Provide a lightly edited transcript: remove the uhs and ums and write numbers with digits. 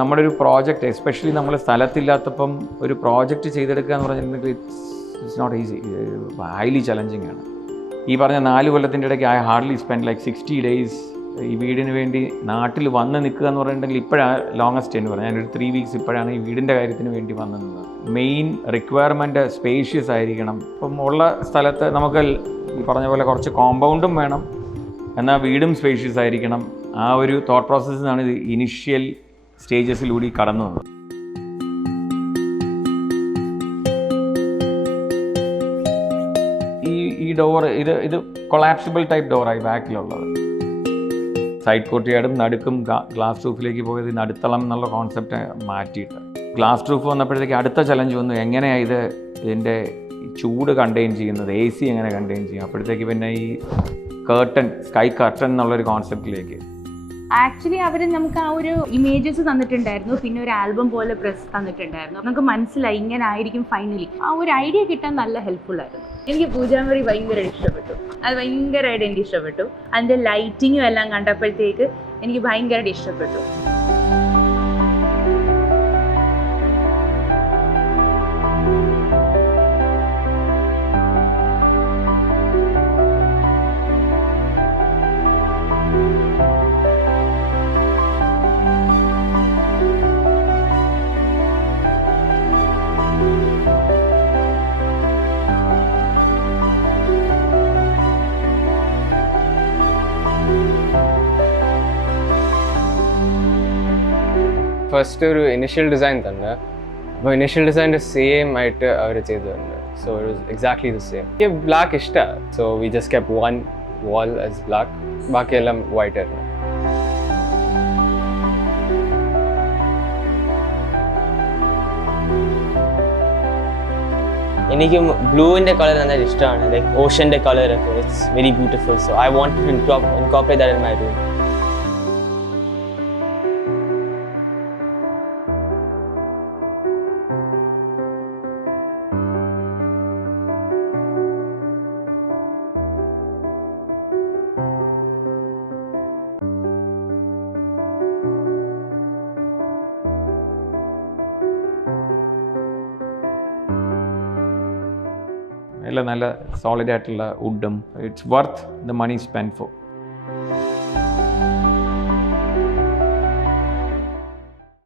നമ്മുടെ ഒരു project especially നമ്മൾ സ്ഥലത്തില്ലാത്തപ്പം ഒരു പ്രോജക്റ്റ് ചെയ്തെടുക്കുക എന്ന് പറഞ്ഞിട്ടുണ്ടെങ്കിൽ it's not easy, highly challenging ആണ്. ഈ പറഞ്ഞ 4 കൊല്ലത്തിൻ്റെ ഇടയ്ക്ക് I hardly spend like 60 days ഈ വീടിന് വേണ്ടി നാട്ടിൽ വന്ന് നിൽക്കുക എന്ന് പറഞ്ഞിട്ടുണ്ടെങ്കിൽ ഇപ്പോഴാണ് ലോങ്ങസ്റ്റ് എന്ന് പറഞ്ഞാൽ ഞാനൊരു 3 weeks ഇപ്പോഴാണ് ഈ വീടിൻ്റെ കാര്യത്തിന് വേണ്ടി വന്നു നിന്നത്. മെയിൻ റിക്വയർമെൻറ്റ് സ്പേഷ്യസ് ആയിരിക്കണം. ഇപ്പം ഉള്ള സ്ഥലത്ത് നമുക്ക് ഈ പറഞ്ഞ പോലെ കുറച്ച് കോമ്പൗണ്ടും വേണം, എന്നാൽ വീടും സ്പേഷ്യസ് ആയിരിക്കണം. ആ ഒരു തോട്ട് പ്രോസസ്സിൽ നിന്നാണ് ഇത് ഇനിഷ്യൽ സ്റ്റേജസിലൂടെ കടന്നു വന്നത്. ഈ ഡോർ ഇത് കൊളാപ്സിബിൾ ടൈപ്പ് ഡോറായി ബാക്കിലുള്ളത്. സൈഡ് കോർട്ട്യാർഡും നടുക്കും ഗ്ലാസ് റൂഫിലേക്ക് പോയത് നടുത്തളം എന്നുള്ള കോൺസെപ്റ്റ് മാറ്റിയിട്ട് ഗ്ലാസ് റൂഫ് വന്നപ്പോഴത്തേക്ക് അടുത്ത ചലഞ്ച് വന്നു, എങ്ങനെയാണ് ഇതിൻ്റെ ചൂട് കണ്ടെയ്ൻ ചെയ്യുന്നത്, AC എങ്ങനെ കണ്ടെയ്ൻ ചെയ്യും. അപ്പോഴത്തേക്ക് പിന്നെ ഈ കേർട്ടൻ, സ്കൈ കർട്ടൻ എന്നുള്ളൊരു കോൺസെപ്റ്റിലേക്ക്. ആക്ച്വലി അവർ നമുക്ക് ആ ഒരു ഇമേജസ് തന്നിട്ടുണ്ടായിരുന്നു, പിന്നെ ഒരു ആൽബം പോലെ പ്രസ് തന്നിട്ടുണ്ടായിരുന്നു. നമുക്ക് മനസ്സിലായി ഇങ്ങനെ ആയിരിക്കും ഫൈനലി. ആ ഒരു ഐഡിയ കിട്ടാൻ നല്ല ഹെൽപ്ഫുൾ ആയിരുന്നു. എനിക്ക് പൂജാമുറി ഭയങ്കരമായിട്ട് ഇഷ്ടപ്പെട്ടു, അത് ഭയങ്കരമായിട്ട് എനിക്ക് ഇഷ്ടപ്പെട്ടു. അതിൻ്റെ ലൈറ്റിങ്ങും എല്ലാം കണ്ടപ്പോഴത്തേക്ക് എനിക്ക് ഭയങ്കരമായിട്ട് ഇഷ്ടപ്പെട്ടു. ഫസ്റ്റ് ഒരു ഇനിഷ്യൽ ഡിസൈൻ തന്നെ, അപ്പോൾ ഇനിഷ്യൽ ഡിസൈൻ്റെ സെയിം ആയിട്ട് അവർ ചെയ്തു തന്നെ. So it was exactly the same. എനിക്ക് ബ്ലാക്ക് ഇഷ്ടമാണ്, so we just kept one wall as black, ബാക്കിയെല്ലാം വൈറ്റ് ആയിരുന്നു. എനിക്ക് ബ്ലൂവിൻ്റെ കളർ നന്നായിട്ട് ഇഷ്ടമാണ്, ലൈക്ക് ഓഷൻ്റെ കളറൊക്കെ. It's very beautiful, so I want to incorporate that in my room. എല്ലാം നല്ല സോളിഡ് ആയിട്ടുള്ള വുഡും. It's worth the money spend four.